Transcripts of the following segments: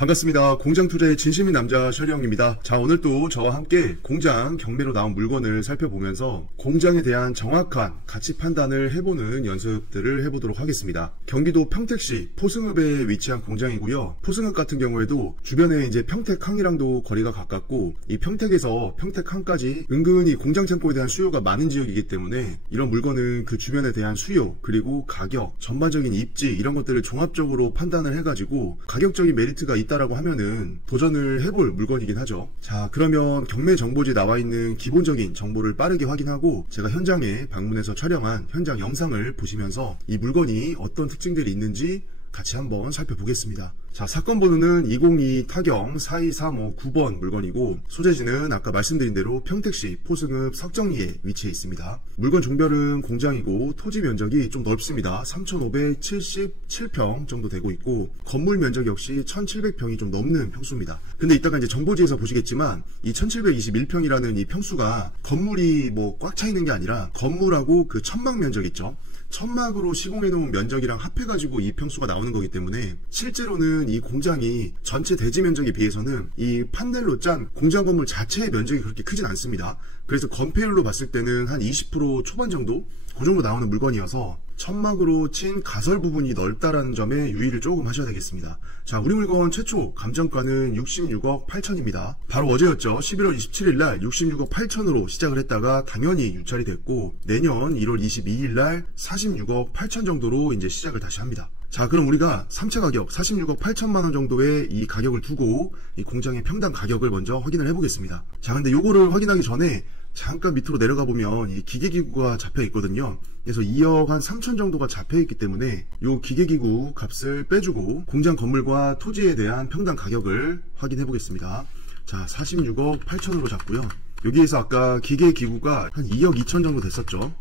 반갑습니다. 공장 투자의 진심인 남자 셔리형입니다. 자, 오늘 또 저와 함께 공장 경매로 나온 물건을 살펴보면서 공장에 대한 정확한 가치 판단을 해보는 연습들을 해보도록 하겠습니다. 경기도 평택시 포승읍에 위치한 공장이고요. 포승읍 같은 경우에도 주변에 이제 평택항이랑도 거리가 가깝고 이 평택에서 평택항까지 은근히 공장 창고에 대한 수요가 많은 지역이기 때문에 이런 물건은 그 주변에 대한 수요 그리고 가격, 전반적인 입지 이런 것들을 종합적으로 판단을 해가지고 가격적인 메리트가 있다라고 하면은 도전을 해볼 물건이긴 하죠. 자, 그러면 경매 정보지에 나와 있는 기본적인 정보를 빠르게 확인하고 제가 현장에 방문해서 촬영한 현장 영상을 보시면서 이 물건이 어떤 특징들이 있는지 같이 한번 살펴보겠습니다. 자, 사건 번호는 202 타경 42359번 물건이고 소재지는 아까 말씀드린 대로 평택시 포승읍 석정리에 위치해 있습니다. 물건 종별은 공장이고 토지 면적이 좀 넓습니다. 3,577평 정도 되고 있고 건물 면적 역시 1,700평이 좀 넘는 평수입니다. 근데 이따가 이제 정보지에서 보시겠지만 이 1,721평이라는 이 평수가 건물이 뭐 꽉 차 있는 게 아니라 건물하고 그 천막 면적 있죠. 천막으로 시공해 놓은 면적이랑 합해가지고 이 평수가 나오는 거기 때문에 실제로는 이 공장이 전체 대지 면적에 비해서는 이 판넬로 짠 공장 건물 자체의 면적이 그렇게 크진 않습니다. 그래서 건폐율로 봤을 때는 한 20% 초반 정도? 그 정도 나오는 물건이어서 천막으로 친 가설 부분이 넓다라는 점에 유의를 조금 하셔야 되겠습니다. 자, 우리 물건 최초 감정가는 66억 8천입니다. 바로 어제였죠. 11월 27일 날 66억 8천으로 시작을 했다가 당연히 유찰이 됐고 내년 1월 22일 날 46억 8천 정도로 이제 시작을 다시 합니다. 자, 그럼 우리가 3차 가격 46억 8천만 원 정도의 이 가격을 두고 이 공장의 평당 가격을 먼저 확인을 해보겠습니다. 자, 근데 요거를 확인하기 전에 잠깐 밑으로 내려가 보면 이 기계기구가 잡혀 있거든요. 그래서 2억 한 3천 정도가 잡혀 있기 때문에 요 기계기구 값을 빼주고 공장 건물과 토지에 대한 평당 가격을 확인해 보겠습니다. 자, 46억 8천으로 잡고요. 여기에서 아까 기계기구가 한 2억 2천 정도 됐었죠.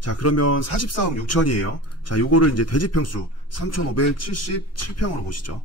자, 그러면 44억 6천이에요. 자, 요거를 이제 대지평수 3,577평으로 보시죠.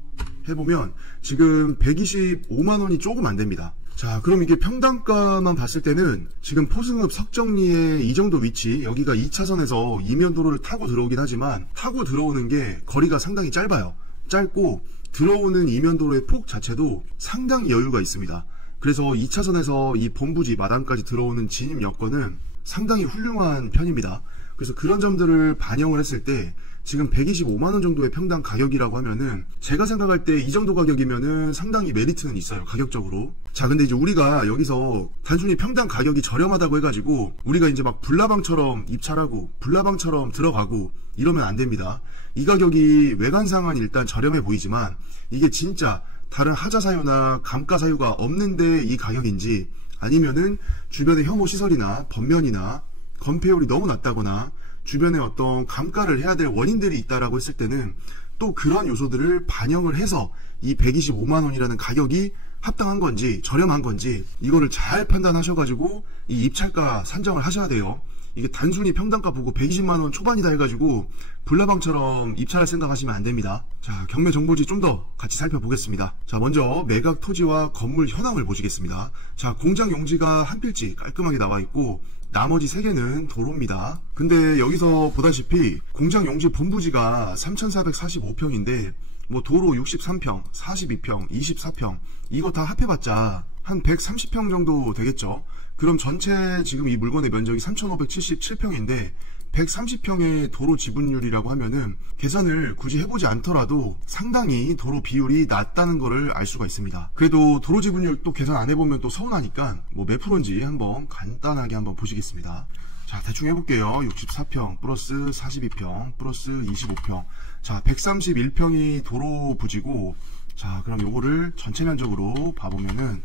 해보면 지금 125만원이 조금 안 됩니다. 자, 그럼 이게 평당가만 봤을 때는 지금 포승읍 석정리의 이 정도 위치, 여기가 2차선에서 이면도로를 타고 들어오긴 하지만 타고 들어오는 게 거리가 상당히 짧아요. 짧고 들어오는 이면도로의 폭 자체도 상당히 여유가 있습니다. 그래서 2차선에서 이 본부지 마당까지 들어오는 진입 여건은 상당히 훌륭한 편입니다. 그래서 그런 점들을 반영을 했을 때 지금 125만원 정도의 평당 가격이라고 하면은 제가 생각할 때 이 정도 가격이면은 상당히 메리트는 있어요, 가격적으로. 자, 근데 이제 우리가 여기서 단순히 평당 가격이 저렴하다고 해가지고 우리가 이제 막 불나방처럼 입찰하고 불나방처럼 들어가고 이러면 안 됩니다. 이 가격이 외관상은 일단 저렴해 보이지만 이게 진짜 다른 하자 사유나 감가 사유가 없는데 이 가격인지 아니면은 주변의 혐오 시설이나 번면이나 건폐율이 너무 낮다거나 주변에 어떤 감가를 해야 될 원인들이 있다라고 했을 때는 또 그런 요소들을 반영을 해서 이 125만원이라는 가격이 합당한 건지 저렴한 건지 이거를 잘 판단하셔가지고 이 입찰가 산정을 하셔야 돼요. 이게 단순히 평당가 보고 120만원 초반이다 해가지고 불나방처럼 입찰할 생각하시면 안됩니다. 자, 경매 정보지 좀 더 같이 살펴보겠습니다. 자, 먼저 매각 토지와 건물 현황을 보시겠습니다. 자, 공장 용지가 한 필지 깔끔하게 나와있고 나머지 3개는 도로입니다. 근데 여기서 보다시피 공장 용지 본부지가 3,445평인데 뭐 도로 63평, 42평, 24평 이거 다 합해봤자 한 130평 정도 되겠죠. 그럼 전체 지금 이 물건의 면적이 3,577평인데 130평의 도로 지분율이라고 하면은 계산을 굳이 해보지 않더라도 상당히 도로 비율이 낮다는 거를 알 수가 있습니다. 그래도 도로 지분율 또 계산 안 해보면 또 서운하니까 뭐 몇 프로인지 한번 간단하게 한번 보시겠습니다. 자, 대충 해볼게요. 64평 플러스 42평 플러스 25평. 자, 131평이 도로 부지고 자, 그럼 요거를 전체 면적으로 봐보면은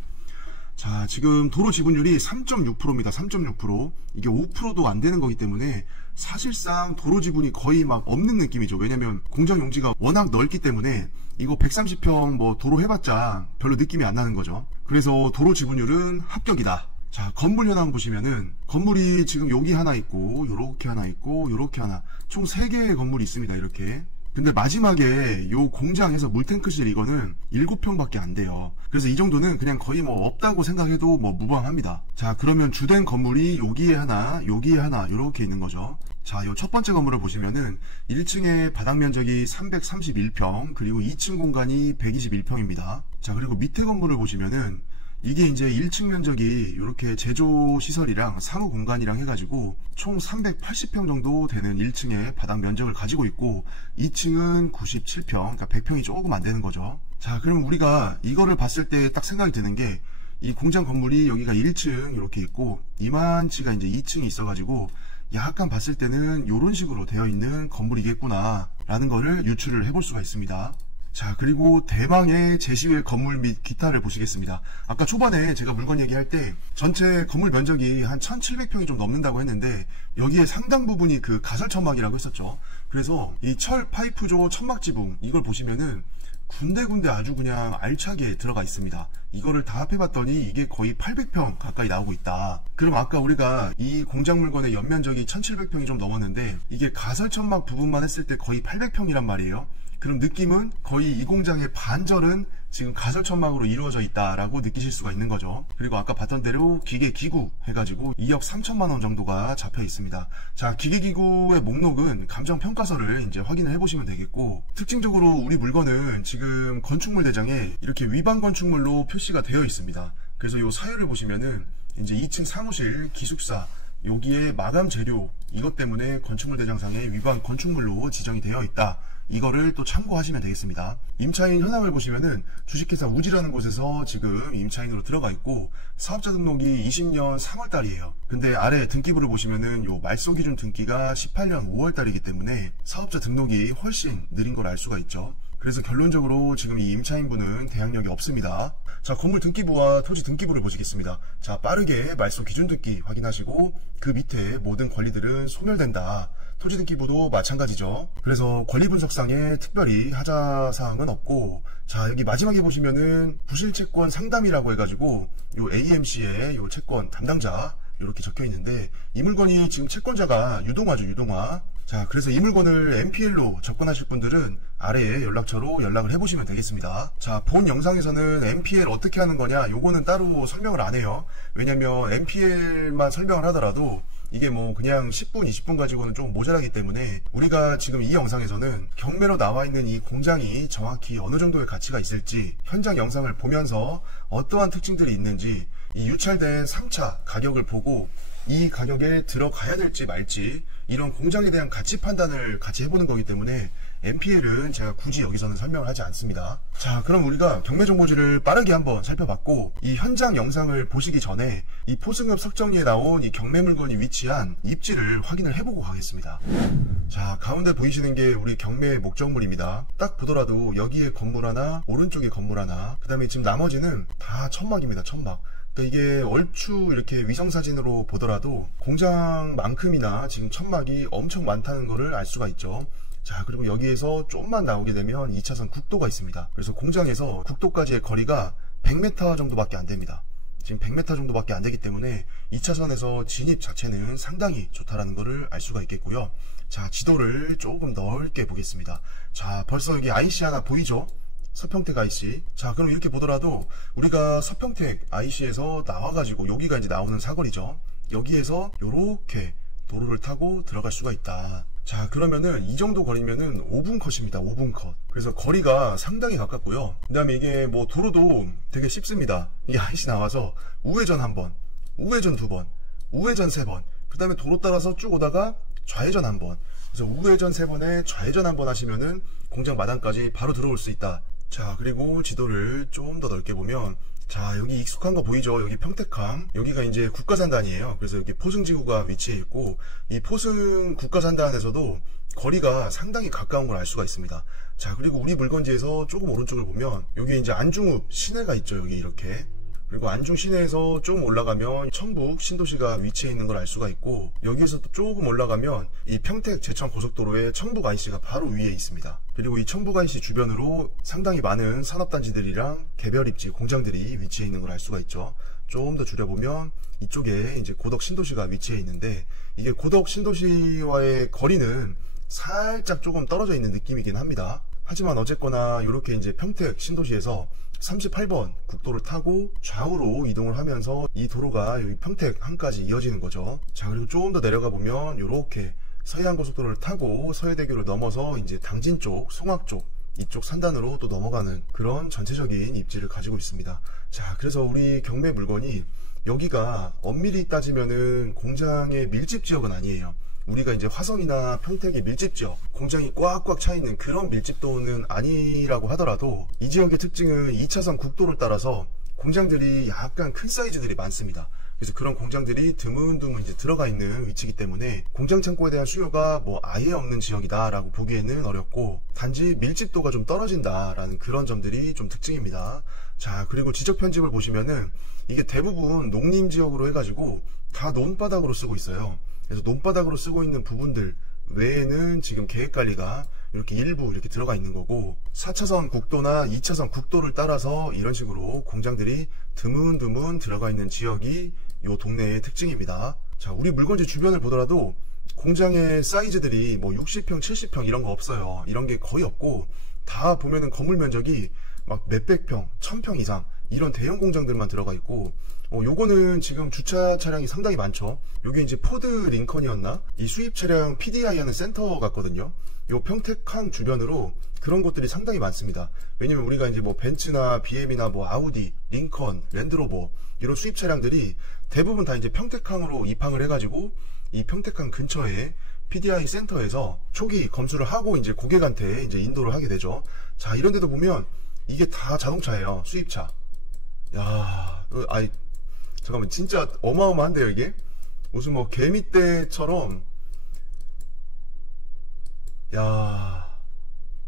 자, 지금 도로 지분율이 3.6%입니다. 3.6%. 이게 5%도 안 되는 거기 때문에 사실상 도로 지분이 거의 막 없는 느낌이죠. 왜냐면 공장 용지가 워낙 넓기 때문에 이거 130평 뭐 도로 해봤자 별로 느낌이 안 나는 거죠. 그래서 도로 지분율은 합격이다. 자, 건물 현황 보시면은 건물이 지금 여기 하나 있고 요렇게 하나 있고 요렇게 하나 총 3개의 건물이 있습니다. 이렇게 근데 마지막에 요 공장에서 물탱크실 이거는 7평밖에 안 돼요. 그래서 이 정도는 그냥 거의 뭐 없다고 생각해도 뭐 무방합니다. 자, 그러면 주된 건물이 여기에 하나, 여기에 하나 이렇게 있는 거죠. 자, 요 첫 번째 건물을 보시면은 1층의 바닥 면적이 331평, 그리고 2층 공간이 121평입니다. 자, 그리고 밑에 건물을 보시면은 이게 이제 1층 면적이 이렇게 제조 시설이랑 사무 공간이랑 해가지고 총 380평 정도 되는 1층의 바닥 면적을 가지고 있고 2층은 97평, 그러니까 100평이 조금 안 되는 거죠. 자, 그럼 우리가 이거를 봤을 때 딱 생각이 드는 게 이 공장 건물이 여기가 1층 이렇게 있고 이만치가 이제 2층이 있어가지고 약간 봤을 때는 이런 식으로 되어 있는 건물이겠구나 라는 거를 유추를 해볼 수가 있습니다. 자, 그리고 대망의 제시외 건물 및 기타를 보시겠습니다. 아까 초반에 제가 물건 얘기할 때 전체 건물 면적이 한 1700평이 좀 넘는다고 했는데 여기에 상당 부분이 그 가설천막이라고 했었죠. 그래서 이 철 파이프조 천막 지붕 이걸 보시면은 군데군데 아주 그냥 알차게 들어가 있습니다. 이거를 다 합해봤더니 이게 거의 800평 가까이 나오고 있다. 그럼 아까 우리가 이 공장 물건의 연면적이 1700평이 좀 넘었는데 이게 가설천막 부분만 했을 때 거의 800평이란 말이에요. 그럼 느낌은 거의 이 공장의 반절은 지금 가설천막으로 이루어져 있다라고 느끼실 수가 있는 거죠. 그리고 아까 봤던 대로 기계기구 해가지고 2억 3천만원 정도가 잡혀 있습니다. 자, 기계기구의 목록은 감정평가서를 이제 확인을 해보시면 되겠고, 특징적으로 우리 물건은 지금 건축물 대장에 이렇게 위반 건축물로 표시가 되어 있습니다. 그래서 이 사유를 보시면은 이제 2층 사무실 기숙사 여기에 마감 재료 이것 때문에 건축물 대장상에 위반 건축물로 지정이 되어 있다. 이거를 또 참고하시면 되겠습니다. 임차인 현황을 보시면은 주식회사 우지라는 곳에서 지금 임차인으로 들어가 있고 사업자 등록이 20년 3월달이에요. 근데 아래 등기부를 보시면은 요 말소기준 등기가 18년 5월달이기 때문에 사업자 등록이 훨씬 느린 걸 알 수가 있죠. 그래서 결론적으로 지금 이 임차인분은 대항력이 없습니다. 자, 건물 등기부와 토지 등기부를 보시겠습니다. 자, 빠르게 말소 기준 등기 확인하시고 그 밑에 모든 권리들은 소멸된다. 토지 등기부도 마찬가지죠. 그래서 권리 분석상에 특별히 하자사항은 없고, 자, 여기 마지막에 보시면은 부실채권 상담이라고 해가지고 요 AMC의 요 채권 담당자 이렇게 적혀 있는데 이 물건이 지금 채권자가 유동화죠, 유동화. 자, 그래서 이 물건을 MPL로 접근하실 분들은 아래에 연락처로 연락을 해보시면 되겠습니다. 자, 본 영상에서는 MPL 어떻게 하는 거냐 요거는 따로 설명을 안 해요. 왜냐면 MPL만 설명을 하더라도 이게 뭐 그냥 10분, 20분 가지고는 좀 모자라기 때문에 우리가 지금 이 영상에서는 경매로 나와 있는 이 공장이 정확히 어느 정도의 가치가 있을지 현장 영상을 보면서 어떠한 특징들이 있는지 이 유찰된 3차 가격을 보고 이 가격에 들어가야 될지 말지 이런 공장에 대한 가치 판단을 같이 해보는 거기 때문에 MPL은 제가 굳이 여기서는 설명을 하지 않습니다. 자, 그럼 우리가 경매정보지를 빠르게 한번 살펴봤고 이 현장 영상을 보시기 전에 이 포승읍 석정리에 나온 이 경매 물건이 위치한 입지를 확인을 해보고 가겠습니다. 자, 가운데 보이시는 게 우리 경매 목적물입니다. 딱 보더라도 여기에 건물 하나, 오른쪽에 건물 하나, 그 다음에 지금 나머지는 다 천막입니다. 천막. 그러니까 이게 얼추 이렇게 위성사진으로 보더라도 공장만큼이나 지금 천막이 엄청 많다는 것을 알 수가 있죠. 자, 그리고 여기에서 조금만 나오게 되면 2차선 국도가 있습니다. 그래서 공장에서 국도까지의 거리가 100m 정도밖에 안 됩니다. 지금 100m 정도밖에 안 되기 때문에 2차선에서 진입 자체는 상당히 좋다라는 것을 알 수가 있겠고요. 자, 지도를 조금 넓게 보겠습니다. 자, 벌써 여기 IC 하나 보이죠? 서평택 IC. 자, 그럼 이렇게 보더라도 우리가 서평택 IC에서 나와가지고 여기가 이제 나오는 사거리죠. 여기에서 요렇게 도로를 타고 들어갈 수가 있다. 자, 그러면은 이 정도 거리면은 5분 컷입니다. 5분 컷. 그래서 거리가 상당히 가깝고요. 그 다음에 이게 뭐 도로도 되게 쉽습니다. 이게 IC 나와서 우회전 한 번, 우회전 두 번, 우회전 세 번, 그 다음에 도로 따라서 쭉 오다가 좌회전 한 번. 그래서 우회전 세 번에 좌회전 한 번 하시면은 공장 마당까지 바로 들어올 수 있다. 자, 그리고 지도를 좀 더 넓게 보면 자, 여기 익숙한 거 보이죠? 여기 평택항, 여기가 이제 국가산단이에요. 그래서 여기 포승지구가 위치해 있고 이 포승 국가산단에서도 거리가 상당히 가까운 걸 알 수가 있습니다. 자, 그리고 우리 물건지에서 조금 오른쪽을 보면 여기 이제 안중읍 시내가 있죠. 여기 이렇게. 그리고 안중 시내에서 좀 올라가면 청북 신도시가 위치해 있는 걸 알 수가 있고 여기에서 또 조금 올라가면 이 평택 제천 고속도로에 청북 IC가 바로 위에 있습니다. 그리고 이 청북 IC 주변으로 상당히 많은 산업단지들이랑 개별 입지 공장들이 위치해 있는 걸 알 수가 있죠. 좀 더 줄여보면 이쪽에 이제 고덕 신도시가 위치해 있는데 이게 고덕 신도시와의 거리는 살짝 조금 떨어져 있는 느낌이긴 합니다. 하지만 어쨌거나 이렇게 이제 평택 신도시에서 38번 국도를 타고 좌우로 이동을 하면서 이 도로가 여기 평택 항까지 이어지는 거죠. 자, 그리고 조금 더 내려가 보면 이렇게 서해안고속도로를 타고 서해대교를 넘어서 이제 당진 쪽, 송악 쪽 이쪽 산단으로 또 넘어가는 그런 전체적인 입지를 가지고 있습니다. 자, 그래서 우리 경매 물건이 여기가 엄밀히 따지면은 공장의 밀집 지역은 아니에요. 우리가 이제 화성이나 평택의 밀집 지역, 공장이 꽉꽉 차 있는 그런 밀집도는 아니라고 하더라도 이 지역의 특징은 2차선 국도를 따라서 공장들이 약간 큰 사이즈들이 많습니다. 그래서 그런 공장들이 드문드문 이제 들어가 있는 위치이기 때문에 공장 창고에 대한 수요가 뭐 아예 없는 지역이다라고 보기에는 어렵고, 단지 밀집도가 좀 떨어진다라는 그런 점들이 좀 특징입니다. 자, 그리고 지적 편집을 보시면은 이게 대부분 농림 지역으로 해가지고 다 논바닥으로 쓰고 있어요. 그래서 논바닥으로 쓰고 있는 부분들 외에는 지금 계획관리가 이렇게 일부 이렇게 들어가 있는 거고, 4차선 국도나 2차선 국도를 따라서 이런 식으로 공장들이 드문드문 들어가 있는 지역이 요 동네의 특징입니다. 자, 우리 물건지 주변을 보더라도 공장의 사이즈들이 뭐 60평, 70평 이런 거 없어요. 이런 게 거의 없고, 다 보면은 건물 면적이 막 몇백 평, 1000평 이상 이런 대형 공장들만 들어가 있고, 요거는 지금 주차 차량이 상당히 많죠. 요게 이제 포드 링컨이었나? 이 수입 차량 PDI 하는 센터 같거든요. 요 평택항 주변으로 그런 곳들이 상당히 많습니다. 왜냐면 우리가 이제 뭐 벤츠나 BM이나 뭐 아우디, 링컨, 랜드로버 이런 수입 차량들이 대부분 다 이제 평택항으로 입항을 해가지고 이 평택항 근처에 PDI 센터에서 초기 검수를 하고 이제 고객한테 이제 인도를 하게 되죠. 자, 이런 데도 보면 이게 다 자동차예요. 수입차. 야, 아이, 잠깐만, 진짜 어마어마한데요, 이게? 무슨 뭐 개미떼처럼, 야,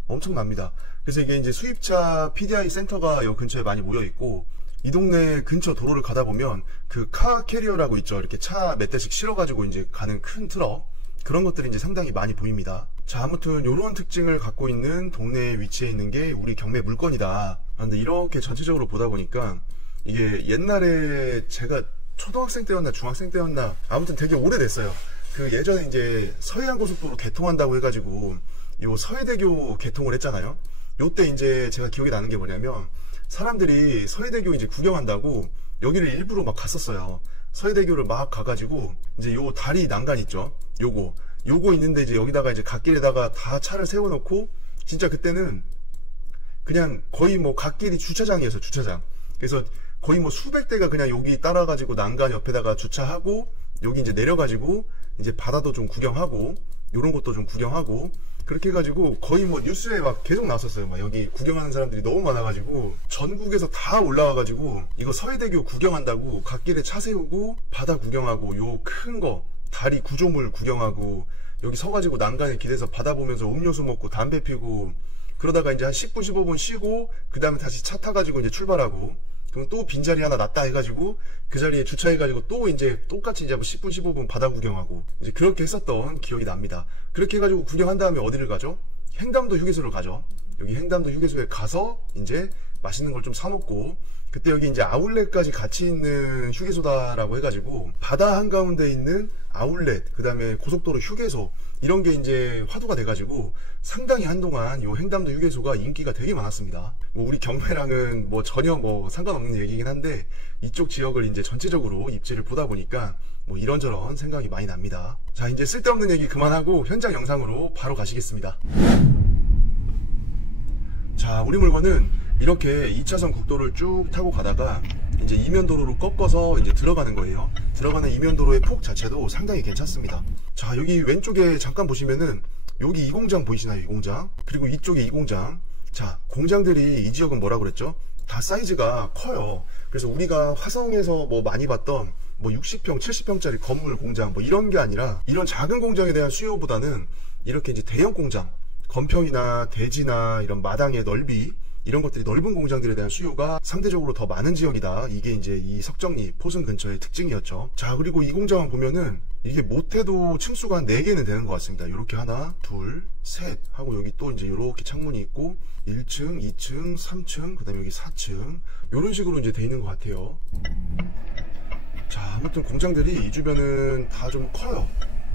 엄청납니다. 그래서 이게 이제 수입차 PDI 센터가 요 근처에 많이 모여 있고, 이 동네 근처 도로를 가다 보면 그 카 캐리어라고 있죠. 이렇게 차 몇 대씩 실어가지고 이제 가는 큰 트럭, 그런 것들이 이제 상당히 많이 보입니다. 자, 아무튼 요런 특징을 갖고 있는 동네에 위치해 있는 게 우리 경매 물건이다. 근데 이렇게 전체적으로 보다 보니까 이게 옛날에 제가 초등학생 때였나 중학생 때였나 아무튼 되게 오래됐어요. 그 예전에 이제 서해안고속도로 개통한다고 해가지고 요 서해대교 개통을 했잖아요. 요때 이제 제가 기억이 나는 게 뭐냐면, 사람들이 서해대교 이제 구경한다고 여기를 일부러 막 갔었어요. 서해대교를 막 가가지고 이제 요 다리 난간 있죠. 요거 있는데 이제 여기다가 이제 갓길에다가 다 차를 세워놓고, 진짜 그때는 그냥 거의 뭐 갓길이 주차장이었어요. 주차장. 그래서 거의 뭐 수백 대가 그냥 여기 따라가지고 난간 옆에다가 주차하고, 여기 이제 내려가지고 이제 바다도 좀 구경하고 요런 것도 좀 구경하고, 그렇게 해가지고 거의 뭐 뉴스에 막 계속 나왔었어요. 막 여기 구경하는 사람들이 너무 많아가지고 전국에서 다 올라와가지고 이거 서해대교 구경한다고 갓길에 차 세우고 바다 구경하고 요 큰 거 다리 구조물 구경하고 여기 서가지고 난간에 기대서 바다 보면서 음료수 먹고 담배 피고, 그러다가 이제 한 10분 15분 쉬고 그 다음에 다시 차 타가지고 이제 출발하고, 그럼 또 빈자리 하나 놨다 해가지고 그 자리에 주차해가지고 또 이제 똑같이 이제 10분 15분 바다 구경하고, 이제 그렇게 했었던 기억이 납니다. 그렇게 해가지고 구경한 다음에 어디를 가죠? 행담도 휴게소를 가죠. 여기 행담도 휴게소에 가서 이제 맛있는 걸 좀 사 먹고, 그때 여기 이제 아울렛까지 같이 있는 휴게소다라고 해가지고 바다 한가운데 있는 아울렛, 그 다음에 고속도로 휴게소 이런 게 이제 화두가 돼가지고 상당히 한동안 요 행담도 휴게소가 인기가 되게 많았습니다. 뭐 우리 경매랑은 뭐 전혀 뭐 상관없는 얘기긴 한데, 이쪽 지역을 이제 전체적으로 입지를 보다 보니까 뭐 이런저런 생각이 많이 납니다. 자, 이제 쓸데없는 얘기 그만하고 현장 영상으로 바로 가시겠습니다. 자, 우리 물건은 이렇게 2차선 국도를 쭉 타고 가다가 이제 이면도로로 꺾어서 이제 들어가는 거예요. 들어가는 이면도로의 폭 자체도 상당히 괜찮습니다. 자, 여기 왼쪽에 잠깐 보시면은 여기 이 공장 보이시나요? 이 공장. 그리고 이쪽에 이 공장. 자, 공장들이 이 지역은 뭐라고 그랬죠? 다 사이즈가 커요. 그래서 우리가 화성에서 뭐 많이 봤던 뭐 60평, 70평짜리 건물 공장 뭐 이런 게 아니라, 이런 작은 공장에 대한 수요보다는 이렇게 이제 대형 공장, 건평이나 대지나 이런 마당의 넓이, 이런 것들이 넓은 공장들에 대한 수요가 상대적으로 더 많은 지역이다. 이게 이제 이 석정리 포승 근처의 특징이었죠. 자, 그리고 이 공장은 보면은 이게 못해도 층수가 한 4개는 되는 것 같습니다. 이렇게 하나, 둘, 셋 하고 여기 또 이제 이렇게 창문이 있고 1층, 2층, 3층, 그 다음에 여기 4층 이런 식으로 이제 돼 있는 것 같아요. 자, 아무튼 공장들이 이 주변은 다 좀 커요.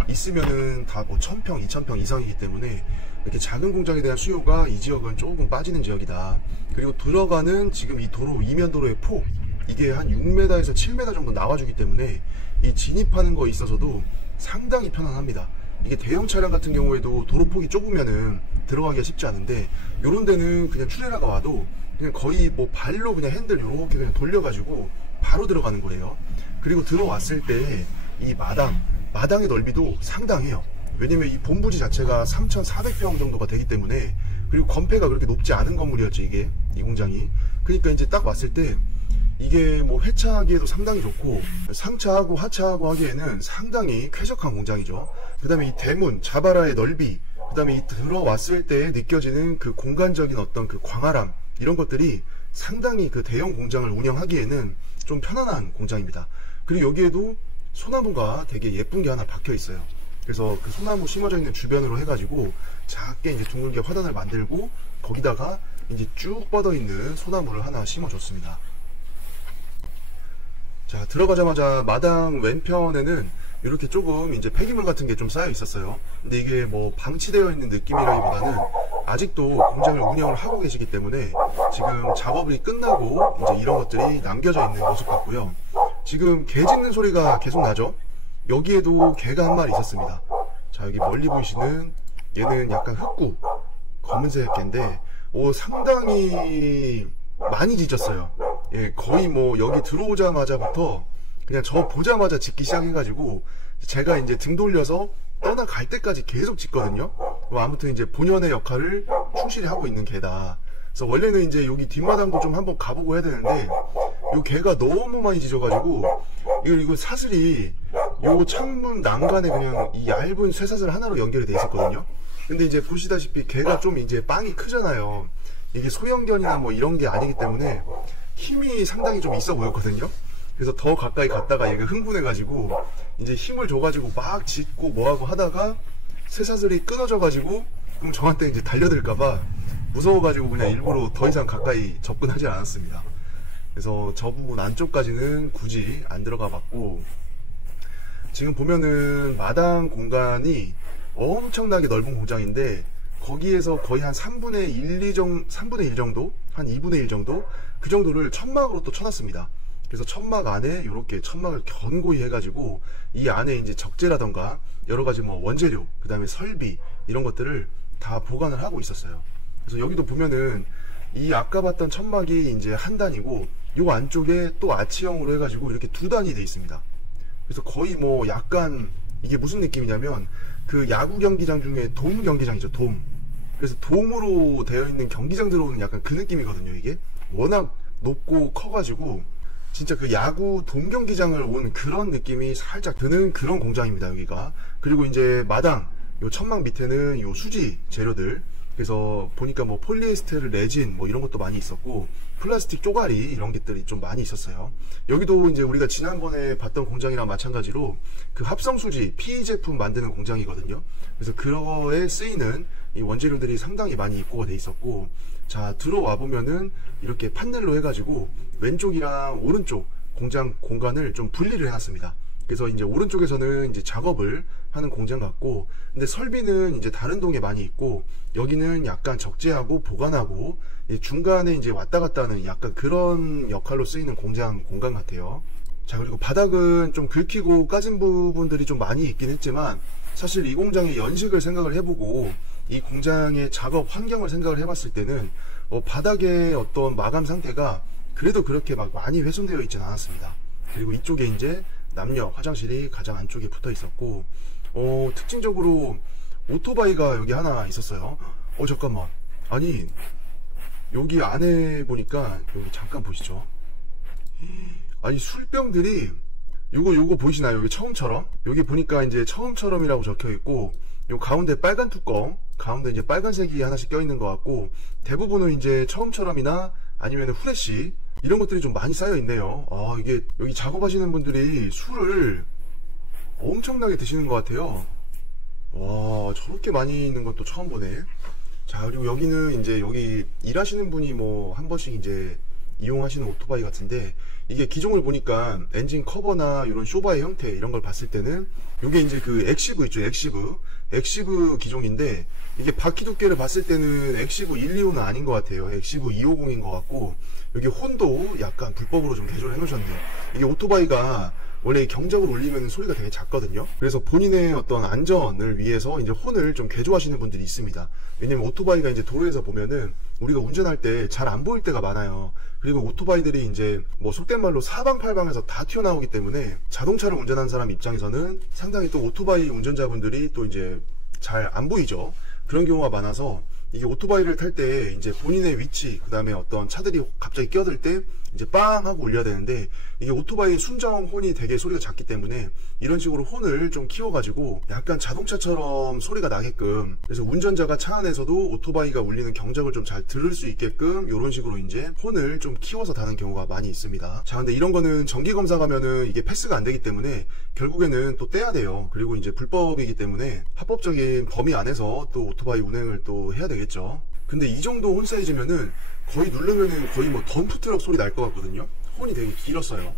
있으면은 다 뭐 1000평, 2000평 이상이기 때문에 이렇게 작은 공장에 대한 수요가 이 지역은 조금 빠지는 지역이다. 그리고 들어가는 지금 이 도로, 이면도로의 폭, 이게 한 6m에서 7m 정도 나와주기 때문에 이 진입하는 거에 있어서도 상당히 편안합니다. 이게 대형 차량 같은 경우에도 도로폭이 좁으면은 들어가기가 쉽지 않은데, 요런 데는 그냥 트레일러가 와도 그냥 거의 뭐 발로 그냥 핸들 요렇게 그냥 돌려가지고 바로 들어가는 거예요. 그리고 들어왔을 때 이 마당의 넓이도 상당해요. 왜냐면 이 본부지 자체가 3,400평 정도가 되기 때문에, 그리고 건폐가 그렇게 높지 않은 건물이었죠, 이게, 이 공장이. 그러니까 이제 딱 왔을 때 이게 뭐 회차하기에도 상당히 좋고, 상차하고 하차하고 하기에는 상당히 쾌적한 공장이죠. 그 다음에 이 대문, 자바라의 넓이, 그 다음에 이 들어왔을 때 느껴지는 그 공간적인 어떤 그 광활함, 이런 것들이 상당히 그 대형 공장을 운영하기에는 좀 편안한 공장입니다. 그리고 여기에도 소나무가 되게 예쁜 게 하나 박혀 있어요. 그래서 그 소나무 심어져 있는 주변으로 해가지고 작게 이제 둥글게 화단을 만들고, 거기다가 이제 쭉 뻗어 있는 소나무를 하나 심어줬습니다. 자, 들어가자마자 마당 왼편에는 이렇게 조금 이제 폐기물 같은 게 좀 쌓여 있었어요. 근데 이게 뭐 방치되어 있는 느낌이라기보다는 아직도 공장을 운영을 하고 계시기 때문에 지금 작업이 끝나고 이제 이런 것들이 남겨져 있는 모습 같고요. 지금 개 짖는 소리가 계속 나죠? 여기에도 개가 한 마리 있었습니다. 자, 여기 멀리 보이시는 얘는 약간 흑구 검은색 개인데 상당히 많이 짖었어요. 예, 거의 뭐 여기 들어오자마자부터 그냥 저 보자마자 짖기 시작해가지고 제가 이제 등 돌려서 떠나갈 때까지 계속 짖거든요. 아무튼 이제 본연의 역할을 충실히 하고 있는 개다. 그래서 원래는 이제 여기 뒷마당도 좀 한번 가보고 해야 되는데 요 개가 너무 많이 짖어가지고 이거 사슬이 요 창문 난간에 그냥 이 얇은 쇠사슬 하나로 연결이 돼 있었거든요. 근데 이제 보시다시피 개가 좀 이제 빵이 크잖아요. 이게 소형견이나 뭐 이런 게 아니기 때문에 힘이 상당히 좀 있어 보였거든요. 그래서 더 가까이 갔다가 얘가 흥분해가지고 이제 힘을 줘가지고 막 짖고 뭐하고 하다가 쇠사슬이 끊어져가지고 그럼 저한테 이제 달려들까봐 무서워가지고 그냥 일부러 더 이상 가까이 접근하지 않았습니다. 그래서 저 부분 안쪽까지는 굳이 안 들어가 봤고, 지금 보면은 마당 공간이 엄청나게 넓은 공장인데 거기에서 거의 한 3분의 1 정도? 한 2분의 1 정도? 그 정도를 천막으로 또 쳐놨습니다. 그래서 천막 안에 이렇게 천막을 견고히 해가지고 이 안에 이제 적재라던가 여러가지 뭐 원재료, 그 다음에 설비 이런 것들을 다 보관을 하고 있었어요. 그래서 여기도 보면은 이 아까 봤던 천막이 이제 한 단이고 요 안쪽에 또 아치형으로 해가지고 이렇게 두 단이 돼 있습니다. 그래서 거의 뭐 약간 이게 무슨 느낌이냐면 그 야구 경기장 중에 돔 경기장이죠, 돔. 그래서 돔으로 되어 있는 경기장 들어오는 약간 그 느낌이거든요. 이게 워낙 높고 커가지고 진짜 그 야구 돔 경기장을 온 그런 느낌이 살짝 드는 그런 공장입니다, 여기가. 그리고 이제 마당 요 천막 밑에는 요 수지 재료들, 그래서 보니까 뭐 폴리에스테르 레진 뭐 이런 것도 많이 있었고 플라스틱 쪼가리 이런 것들이 좀 많이 있었어요. 여기도 이제 우리가 지난번에 봤던 공장이랑 마찬가지로 그 합성수지 PE 제품 만드는 공장이거든요. 그래서 그거에 쓰이는 이 원재료들이 상당히 많이 입고가 돼 있었고, 자, 들어와 보면은 이렇게 판넬로 해가지고 왼쪽이랑 오른쪽 공장 공간을 좀 분리를 해놨습니다. 그래서 이제 오른쪽에서는 이제 작업을 하는 공장 같고, 근데 설비는 이제 다른 동에 많이 있고, 여기는 약간 적재하고 보관하고 중간에 이제 왔다 갔다 하는 약간 그런 역할로 쓰이는 공장 공간 같아요. 자, 그리고 바닥은 좀 긁히고 까진 부분들이 좀 많이 있긴 했지만 사실 이 공장의 연식을 생각을 해보고 이 공장의 작업 환경을 생각을 해봤을 때는 바닥의 어떤 마감 상태가 그래도 그렇게 막 많이 훼손되어 있지는 않았습니다. 그리고 이쪽에 이제 남녀 화장실이 가장 안쪽에 붙어 있었고, 특징적으로 오토바이가 여기 하나 있었어요. 잠깐만, 아니 여기 안에 보니까 여기 잠깐 보시죠. 아니 술병들이 요거 보이시나요? 여기 처음처럼, 여기 보니까 이제 처음처럼이라고 적혀 있고, 요 가운데 빨간 뚜껑 가운데 이제 빨간색이 하나씩 껴 있는 것 같고, 대부분은 이제 처음처럼이나 아니면 후레쉬 이런 것들이 좀 많이 쌓여 있네요. 이게 여기 작업하시는 분들이 술을 엄청나게 드시는 것 같아요. 와, 저렇게 많이 있는 것도 처음 보네. 자, 그리고 여기는 이제 여기 일하시는 분이 뭐 한 번씩 이제 이용하시는 오토바이 같은데, 이게 기종을 보니까 엔진 커버나 이런 쇼바의 형태 이런 걸 봤을 때는 이게 이제 그 엑시브 있죠. 엑시브 기종인데, 이게 바퀴 두께를 봤을 때는 엑시브 125는 아닌 것 같아요. 엑시브 250인 것 같고, 여기 혼도 약간 불법으로 좀 개조를 해놓으셨네요. 이게 오토바이가 원래 경적을 울리면 소리가 되게 작거든요. 그래서 본인의 어떤 안전을 위해서 이제 혼을 좀 개조하시는 분들이 있습니다. 왜냐면 오토바이가 이제 도로에서 보면은 우리가 운전할 때 잘 안 보일 때가 많아요. 그리고 오토바이들이 이제 뭐 속된 말로 사방팔방에서 다 튀어나오기 때문에 자동차를 운전하는 사람 입장에서는 상당히 또 오토바이 운전자분들이 또 이제 잘 안 보이죠. 그런 경우가 많아서 이게 오토바이를 탈 때 이제 본인의 위치, 그 다음에 어떤 차들이 갑자기 끼어들 때 이제 빵 하고 울려야 되는데, 이게 오토바이 순정 혼이 되게 소리가 작기 때문에 이런 식으로 혼을 좀 키워가지고 약간 자동차처럼 소리가 나게끔, 그래서 운전자가 차 안에서도 오토바이가 울리는 경적을 좀 잘 들을 수 있게끔 이런 식으로 이제 혼을 좀 키워서 다는 경우가 많이 있습니다. 자, 근데 이런 거는 정기검사 가면은 이게 패스가 안 되기 때문에 결국에는 또 떼야 돼요. 그리고 이제 불법이기 때문에 합법적인 범위 안에서 또 오토바이 운행을 또 해야 되겠죠. 근데 이 정도 혼 사이즈면은 거의 누르면은 거의 뭐 덤프트럭 소리 날 것 같거든요. 혼이 되게 길었어요.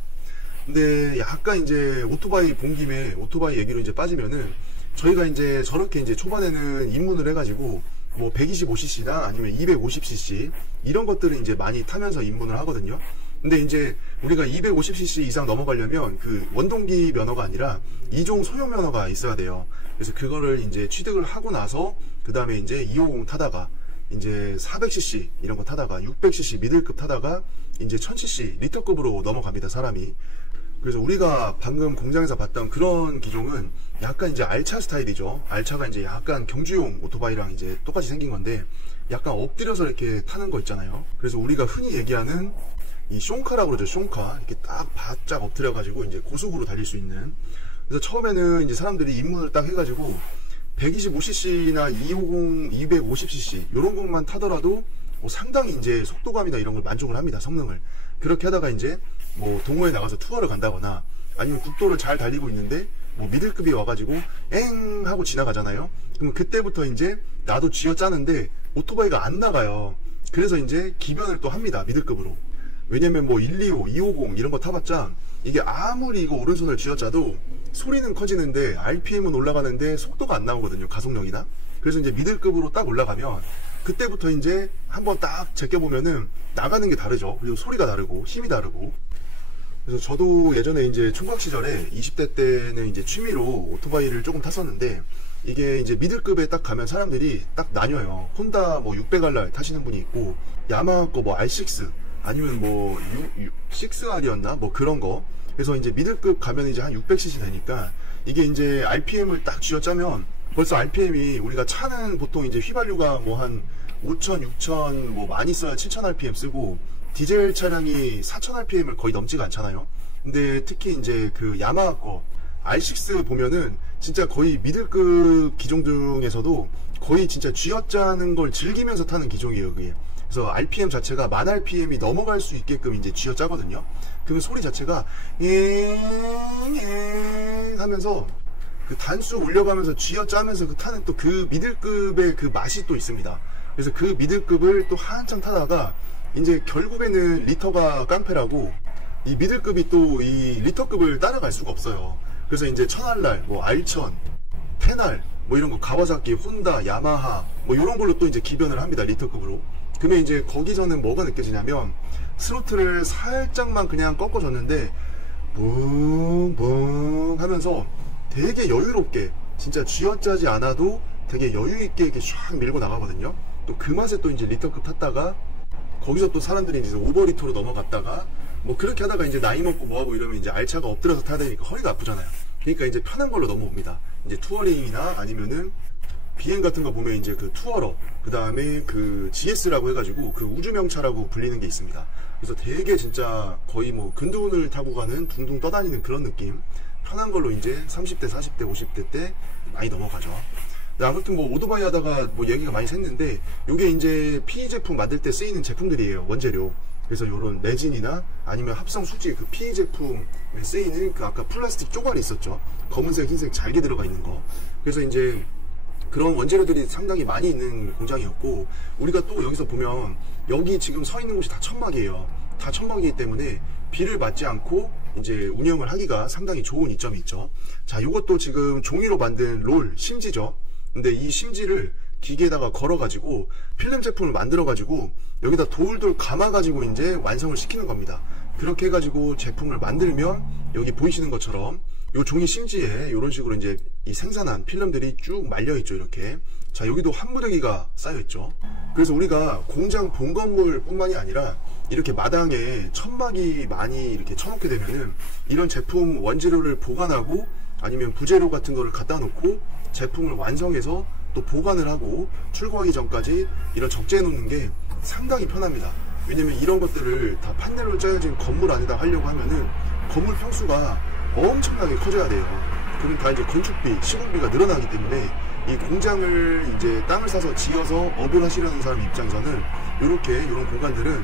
근데 약간 이제 오토바이 본 김에 오토바이 얘기로 이제 빠지면은, 저희가 이제 저렇게 이제 초반에는 입문을 해가지고 뭐 125cc나 아니면 250cc 이런 것들을 이제 많이 타면서 입문을 하거든요. 근데 이제 우리가 250cc 이상 넘어가려면 그 원동기 면허가 아니라 2종 소형 면허가 있어야 돼요. 그래서 그거를 이제 취득을 하고 나서 그 다음에 이제 250 타다가 이제 400cc 이런 거 타다가 600cc 미들급 타다가 이제 1000cc 리터급으로 넘어갑니다, 사람이. 그래서 우리가 방금 공장에서 봤던 그런 기종은 약간 이제 알차 스타일이죠. 알차가 이제 약간 경주용 오토바이랑 이제 똑같이 생긴 건데, 약간 엎드려서 이렇게 타는 거 있잖아요. 그래서 우리가 흔히 얘기하는 이 숑카라고 그러죠. 숑카. 이렇게 딱 바짝 엎드려 가지고 이제 고속으로 달릴 수 있는. 그래서 처음에는 이제 사람들이 입문을 딱 해가지고 125cc나 250, 250cc 이런 것만 타더라도 뭐 상당히 이제 속도감이나 이런 걸 만족을 합니다, 성능을. 그렇게 하다가 이제 뭐 동호회 나가서 투어를 간다거나 아니면 국도를 잘 달리고 있는데 뭐 미들급이 와가지고 엥 하고 지나가잖아요. 그럼 그때부터 이제 나도 쥐어짜는데 오토바이가 안 나가요. 그래서 이제 기변을 또 합니다, 미들급으로. 왜냐면 뭐 125, 250 이런 거 타봤자 이게 아무리 이거 오른손을 쥐어짜도 소리는 커지는데 RPM은 올라가는데 속도가 안 나오거든요, 가속력이나. 그래서 이제 미들급으로 딱 올라가면 그때부터 이제 한번 딱 제껴보면은 나가는 게 다르죠. 그리고 소리가 다르고 힘이 다르고. 그래서 저도 예전에 이제 총각 시절에 20대 때는 이제 취미로 오토바이를 조금 탔었는데, 이게 이제 미들급에 딱 가면 사람들이 딱 나뉘어요. 혼다 뭐 600R 타시는 분이 있고, 야마하 거 뭐 R6 아니면 뭐 6R이었나 뭐 그런 거. 그래서 이제 미들급 가면 이제 한 600cc 되니까 이게 이제 RPM을 딱 쥐어짜면 벌써 RPM이, 우리가 차는 보통 이제 휘발유가 뭐 한 5,000, 6,000 뭐 많이 써야 7,000 RPM 쓰고 디젤 차량이 4,000 RPM을 거의 넘지가 않잖아요. 근데 특히 이제 그 야마하 거 R6 보면은 진짜 거의 미들급 기종 중에서도 거의 진짜 쥐어짜는 걸 즐기면서 타는 기종이에요, 그게. 그래서 RPM 자체가 1000rpm이 넘어갈 수 있게끔 이제 쥐어짜거든요. 그러면 소리 자체가 하면서 그 단수 올려가면서 쥐어짜면서 그 타는 또 그 미들급의 그 맛이 또 있습니다. 그래서 그 미들급을 또 한참 타다가 이제 결국에는 리터가 깡패라고, 이 미들급이 또 이 리터급을 따라갈 수가 없어요. 그래서 이제 1000R, 뭐 R1000, 10R 뭐 이런 거 가와사키, 혼다, 야마하 뭐 이런 걸로 또 이제 기변을 합니다, 리터급으로. 그러면 이제 거기서는 뭐가 느껴지냐면 스로틀을 살짝만 그냥 꺾어줬는데 붕붕 하면서 되게 여유롭게, 진짜 쥐어짜지 않아도 되게 여유있게 이렇게 쫙 밀고 나가거든요. 또 그 맛에 또 이제 리터급 탔다가 거기서 또 사람들이 이제 오버리터로 넘어갔다가 뭐 그렇게 하다가 이제 나이 먹고 뭐하고 이러면 이제 알차가 엎드려서 타야 되니까 허리가 아프잖아요. 그러니까 이제 편한 걸로 넘어옵니다. 이제 투어링이나 아니면은 비행 같은 거 보면 이제 그 투어러, 그 다음에 그 GS라고 해가지고 그 우주명차라고 불리는 게 있습니다. 그래서 되게 진짜 거의 뭐 근두운을 타고 가는 둥둥 떠다니는 그런 느낌, 편한 걸로 이제 30대, 40대, 50대 때 많이 넘어가죠. 아무튼 뭐 오토바이 하다가 뭐 얘기가 많이 샜는데, 요게 이제 PE 제품 만들 때 쓰이는 제품들이에요, 원재료. 그래서 요런 레진이나 아니면 합성 수지, 그 PE 제품에 쓰이는 그 아까 플라스틱 쪼가리 있었죠, 검은색, 흰색 잘게 들어가 있는 거. 그래서 이제 그런 원재료들이 상당히 많이 있는 공장이었고, 우리가 또 여기서 보면 여기 지금 서 있는 곳이 다 천막이에요. 다 천막이기 때문에 비를 맞지 않고 이제 운영을 하기가 상당히 좋은 이점이 있죠. 자, 이것도 지금 종이로 만든 롤 심지죠. 근데 이 심지를 기계에다가 걸어가지고 필름 제품을 만들어가지고 여기다 돌돌 감아가지고 이제 완성을 시키는 겁니다. 그렇게 해가지고 제품을 만들면 여기 보이시는 것처럼 이 종이 심지에 이런 식으로 이제 이 생산한 필름들이 쭉 말려있죠. 이렇게. 자, 여기도 한 무더기가 쌓여있죠. 그래서 우리가 공장 본 건물 뿐만이 아니라 이렇게 마당에 천막이 많이 이렇게 쳐놓게 되면은 이런 제품 원재료를 보관하고 아니면 부재료 같은 거를 갖다 놓고 제품을 완성해서 또 보관을 하고 출고하기 전까지 이런 적재해 놓는 게 상당히 편합니다. 왜냐면 이런 것들을 다 판넬로 짜여진 건물 안에다 하려고 하면은 건물 평수가 엄청나게 커져야 돼요. 그럼 다 이제 건축비, 시공비가 늘어나기 때문에 이 공장을 이제 땅을 사서 지어서 업을 하시려는 사람 입장에서는 이런 공간들은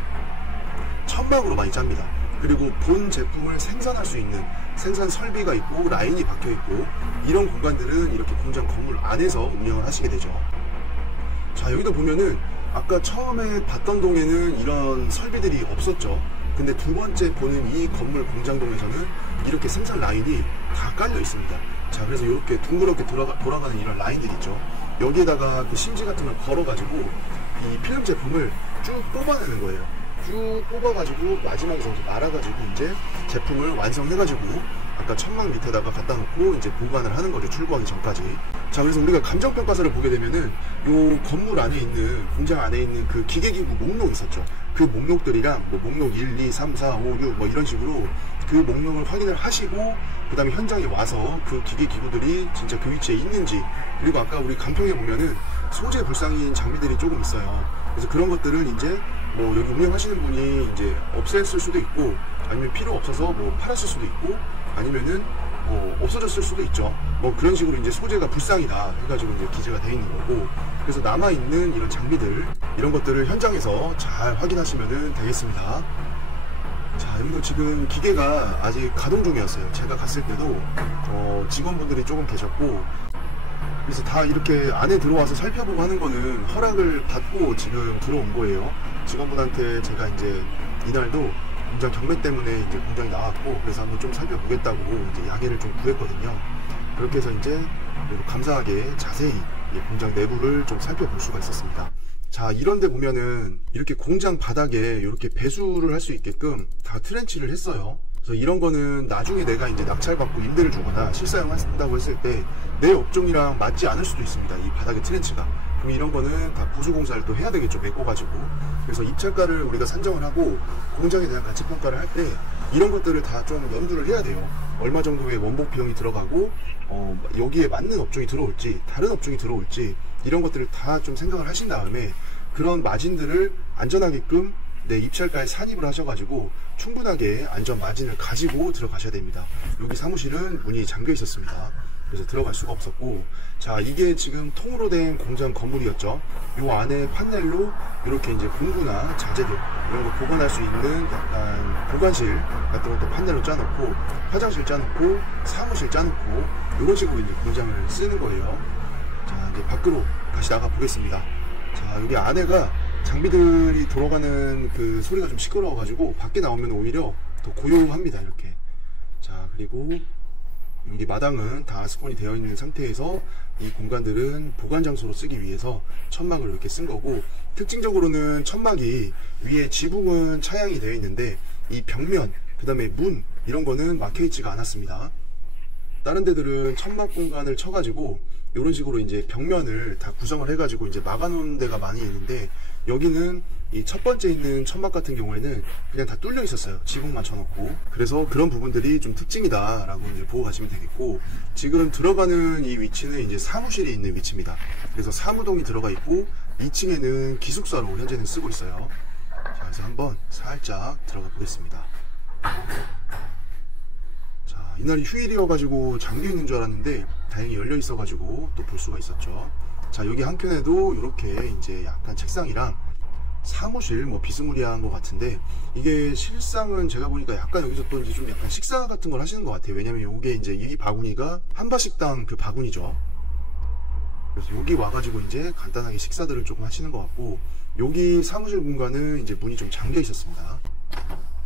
천막으로 많이 짭니다. 그리고 본 제품을 생산할 수 있는 생산 설비가 있고 라인이 박혀 있고 이런 공간들은 이렇게 공장 건물 안에서 운영을 하시게 되죠. 자, 여기도 보면은 아까 처음에 봤던 동에는 이런 설비들이 없었죠. 근데 두 번째 보는 이 건물 공장동에서는 이렇게 생산 라인이 다 깔려 있습니다. 자, 그래서 이렇게 둥그렇게 돌아가는 이런 라인들이 있죠. 여기에다가 그 심지 같은 걸 걸어가지고 이 필름 제품을 쭉 뽑아내는 거예요. 쭉 뽑아가지고 마지막에 저기서 말아가지고 이제 제품을 완성해가지고 아까 천막 밑에다가 갖다 놓고 이제 보관을 하는 거죠. 출고하기 전까지. 자, 그래서 우리가 감정평가서를 보게 되면은 요 건물 안에 있는 공장 안에 있는 그 기계기구 목록 있었죠. 그 목록들이랑 뭐 목록 1, 2, 3, 4, 5, 6 뭐 이런 식으로 그 목록을 확인을 하시고 그 다음에 현장에 와서 그 기계기구들이 진짜 그 위치에 있는지, 그리고 아까 우리 간평에 보면은 소재 불상인 장비들이 조금 있어요. 그래서 그런 것들을 이제 뭐 여기 운영하시는 분이 이제 없앴을 수도 있고 아니면 필요 없어서 뭐 팔았을 수도 있고 아니면은 뭐 없어졌을 수도 있죠. 뭐 그런 식으로 이제 소재가 불상이다 해가지고 이제 기재가 되어 있는 거고, 그래서 남아있는 이런 장비들 이런 것들을 현장에서 잘 확인하시면 되겠습니다. 자, 여기도 지금 기계가 아직 가동 중이었어요. 제가 갔을 때도 직원분들이 조금 계셨고, 그래서 다 이렇게 안에 들어와서 살펴보고 하는 거는 허락을 받고 지금 들어온 거예요. 직원분한테 제가 이제 이날도 공장 경매 때문에 이제 공장이 나왔고, 그래서 한번 좀 살펴보겠다고 이제 양해를 좀 구했거든요. 그렇게 해서 이제 감사하게 자세히 공장 내부를 좀 살펴볼 수가 있었습니다. 자, 이런데 보면은 이렇게 공장 바닥에 이렇게 배수를 할 수 있게끔 다 트렌치를 했어요. 그래서 이런 거는 나중에 내가 이제 낙찰받고 임대를 주거나 실사용한다고 했을 때 내 업종이랑 맞지 않을 수도 있습니다. 이 바닥의 트렌치가. 그럼 이런 거는 다 보수공사를 또 해야 되겠죠. 메꿔가지고. 그래서 입찰가를 우리가 산정을 하고 공장에 대한 가치평가를 할 때 이런 것들을 다 좀 염두를 해야 돼요. 얼마 정도의 원복 비용이 들어가고 여기에 맞는 업종이 들어올지 다른 업종이 들어올지 이런 것들을 다 좀 생각을 하신 다음에 그런 마진들을 안전하게끔 내 입찰가에 산입을 하셔가지고 충분하게 안전 마진을 가지고 들어가셔야 됩니다. 여기 사무실은 문이 잠겨 있었습니다. 그래서 들어갈 수가 없었고, 자, 이게 지금 통으로 된 공장 건물이었죠. 요 안에 판넬로 이렇게 이제 공구나 자재들 이런 거 보관할 수 있는 약간 보관실 같은 것도 판넬로 짜놓고, 화장실 짜놓고, 사무실 짜놓고 이런 식으로 이제 공장을 쓰는 거예요. 자, 이제 밖으로 다시 나가 보겠습니다. 자, 여기 안에가 장비들이 돌아가는 그 소리가 좀 시끄러워가지고 밖에 나오면 오히려 더 고요합니다. 이렇게. 자, 그리고 여기 마당은 다 스폰이 되어 있는 상태에서 이 공간들은 보관 장소로 쓰기 위해서 천막을 이렇게 쓴 거고, 특징적으로는 천막이 위에 지붕은 차양이 되어 있는데 이 벽면, 그 다음에 문 이런 거는 막혀 있지가 않았습니다. 다른 데들은 천막 공간을 쳐가지고 이런 식으로 이제 벽면을 다 구성을 해가지고 이제 막아놓은 데가 많이 있는데, 여기는 이 첫 번째 있는 천막 같은 경우에는 그냥 다 뚫려 있었어요. 지붕 맞춰놓고. 그래서 그런 부분들이 좀 특징이다 라고 이제 보고 가시면 되겠고, 지금 들어가는 이 위치는 이제 사무실이 있는 위치입니다. 그래서 사무동이 들어가 있고 2층에는 기숙사로 현재는 쓰고 있어요. 자, 그래서 한번 살짝 들어가 보겠습니다. 자, 이날이 휴일이어가지고 잠겨 있는 줄 알았는데 다행히 열려 있어가지고 또 볼 수가 있었죠. 자, 여기 한켠에도 이렇게 이제 약간 책상이랑 사무실 뭐 비스무리한 것 같은데, 이게 실상은 제가 보니까 약간 여기서 또 이제 좀 약간 식사 같은 걸 하시는 것 같아요. 왜냐면 이게 이제 이 바구니가 한바식당 그 바구니죠. 그래서 여기 와가지고 이제 간단하게 식사들을 조금 하시는 것 같고, 여기 사무실 공간은 이제 문이 좀 잠겨 있었습니다.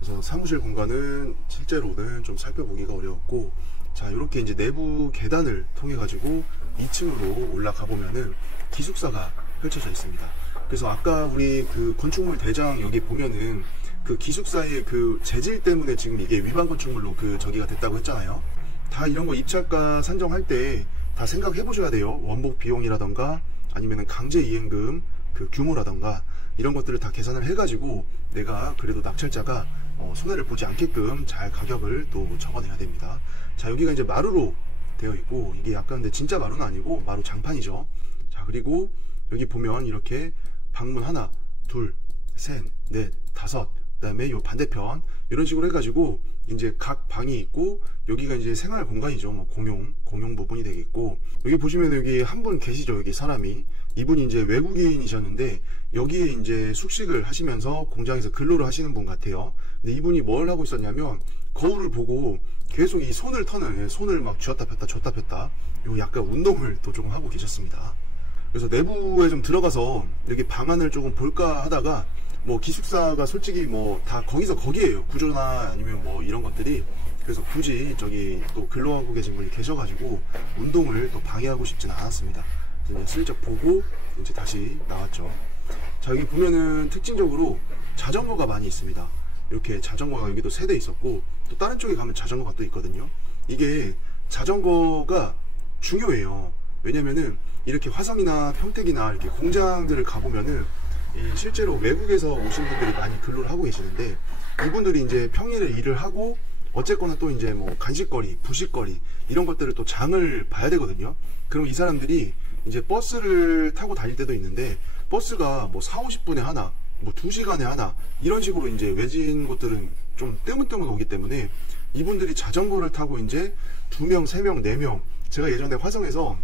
그래서 사무실 공간은 실제로는 좀 살펴보기가 어려웠고, 자, 이렇게 이제 내부 계단을 통해 가지고 2층으로 올라가 보면은 기숙사가 펼쳐져 있습니다. 그래서 아까 우리 그 건축물 대장 여기 보면은 그 기숙사의 그 재질 때문에 지금 이게 위반 건축물로 그 저기가 됐다고 했잖아요. 다 이런 거 입찰가 산정할 때 다 생각해 보셔야 돼요. 원복 비용이라던가 아니면은 강제 이행금 그 규모라던가 이런 것들을 다 계산을 해가지고 내가 그래도 낙찰자가 손해를 보지 않게끔 잘 가격을 또 적어내야 됩니다. 자, 여기가 이제 마루로 되어 있고, 이게 약간 근데 진짜 마루는 아니고 마루 장판이죠. 자, 그리고 여기 보면 이렇게 방문 하나, 둘, 셋, 넷, 다섯, 그 다음에 요 반대편 이런 식으로 해가지고 이제 각 방이 있고, 여기가 이제 생활 공간이죠. 뭐 공용 부분이 되겠고, 여기 보시면 여기 한 분 계시죠. 여기 사람이, 이분이 이제 외국인이셨는데 여기에 이제 숙식을 하시면서 공장에서 근로를 하시는 분 같아요. 근데 이분이 뭘 하고 있었냐면 거울을 보고 계속 이 손을 터는, 손을 막 쥐었다 폈다 쥐었다 폈다, 요 약간 운동을 또 조금 하고 계셨습니다. 그래서 내부에 좀 들어가서 이렇게 방안을 조금 볼까 하다가 뭐 기숙사가 솔직히 뭐 다 거기서 거기에요. 구조나 아니면 뭐 이런 것들이. 그래서 굳이 저기 또 근로하고 계신 분이 계셔가지고 운동을 또 방해하고 싶지는 않았습니다. 그래서 슬쩍 보고 이제 다시 나왔죠. 자, 여기 보면은 특징적으로 자전거가 많이 있습니다. 이렇게 자전거가 여기도 3대 있었고, 또 다른 쪽에 가면 자전거가 또 있거든요. 이게 자전거가 중요해요. 왜냐면은 이렇게 화성이나 평택이나 이렇게 공장들을 가보면은 실제로 외국에서 오신 분들이 많이 근로를 하고 계시는데, 이분들이 이제 평일에 일을 하고 어쨌거나 또 이제 뭐 간식거리, 부식거리 이런 것들을 또 장을 봐야 되거든요. 그럼 이 사람들이 이제 버스를 타고 다닐 때도 있는데, 버스가 뭐 40-50분에 하나, 뭐 2시간에 하나 이런 식으로 이제 외진 곳들은 좀 뜨문뜨문 오기 때문에 이분들이 자전거를 타고 이제 2명, 3명, 4명, 제가 예전에 화성에서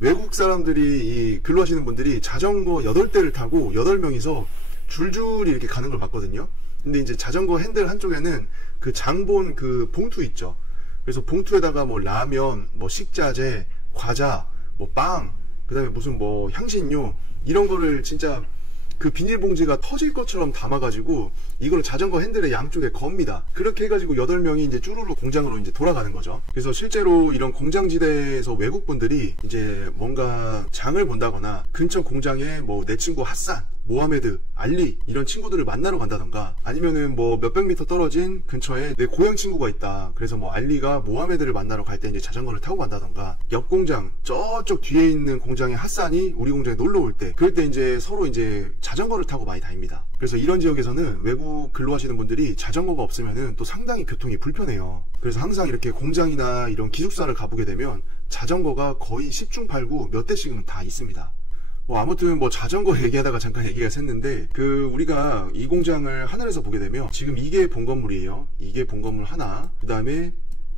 외국 사람들이 이 근로하시는 분들이 자전거 8대를 타고 8명이서 줄줄이 이렇게 가는 걸 봤거든요. 근데 이제 자전거 핸들 한쪽에는 그 장본 그 봉투 있죠. 그래서 봉투에다가 뭐 라면, 뭐 식자재, 과자, 뭐 빵, 그 다음에 무슨 뭐 향신료 이런 거를 진짜 그 비닐봉지가 터질 것처럼 담아가지고 이걸 자전거 핸들의 양쪽에 겁니다. 그렇게 해가지고 8명이 이제 쭈루루 공장으로 이제 돌아가는 거죠. 그래서 실제로 이런 공장지대에서 외국분들이 이제 뭔가 장을 본다거나 근처 공장에 뭐 내 친구 핫산, 모하메드, 알리 이런 친구들을 만나러 간다던가, 아니면은 뭐 몇백 미터 떨어진 근처에 내 고향 친구가 있다. 그래서 뭐 알리가 모하메드를 만나러 갈 때 이제 자전거를 타고 간다던가, 옆 공장 저쪽 뒤에 있는 공장에 핫산이 우리 공장에 놀러 올 때, 그럴 때 이제 서로 이제 자전거를 타고 많이 다닙니다. 그래서 이런 지역에서는 외국 근로하시는 분들이 자전거가 없으면은 또 상당히 교통이 불편해요. 그래서 항상 이렇게 공장이나 이런 기숙사를 가보게 되면 자전거가 거의 10중8구 몇 대씩은 다 있습니다. 뭐 아무튼 뭐 자전거 얘기하다가 잠깐 얘기가 샜는데, 그 우리가 이 공장을 하늘에서 보게 되면 지금 이게 본 건물이에요. 이게 본 건물 하나, 그 다음에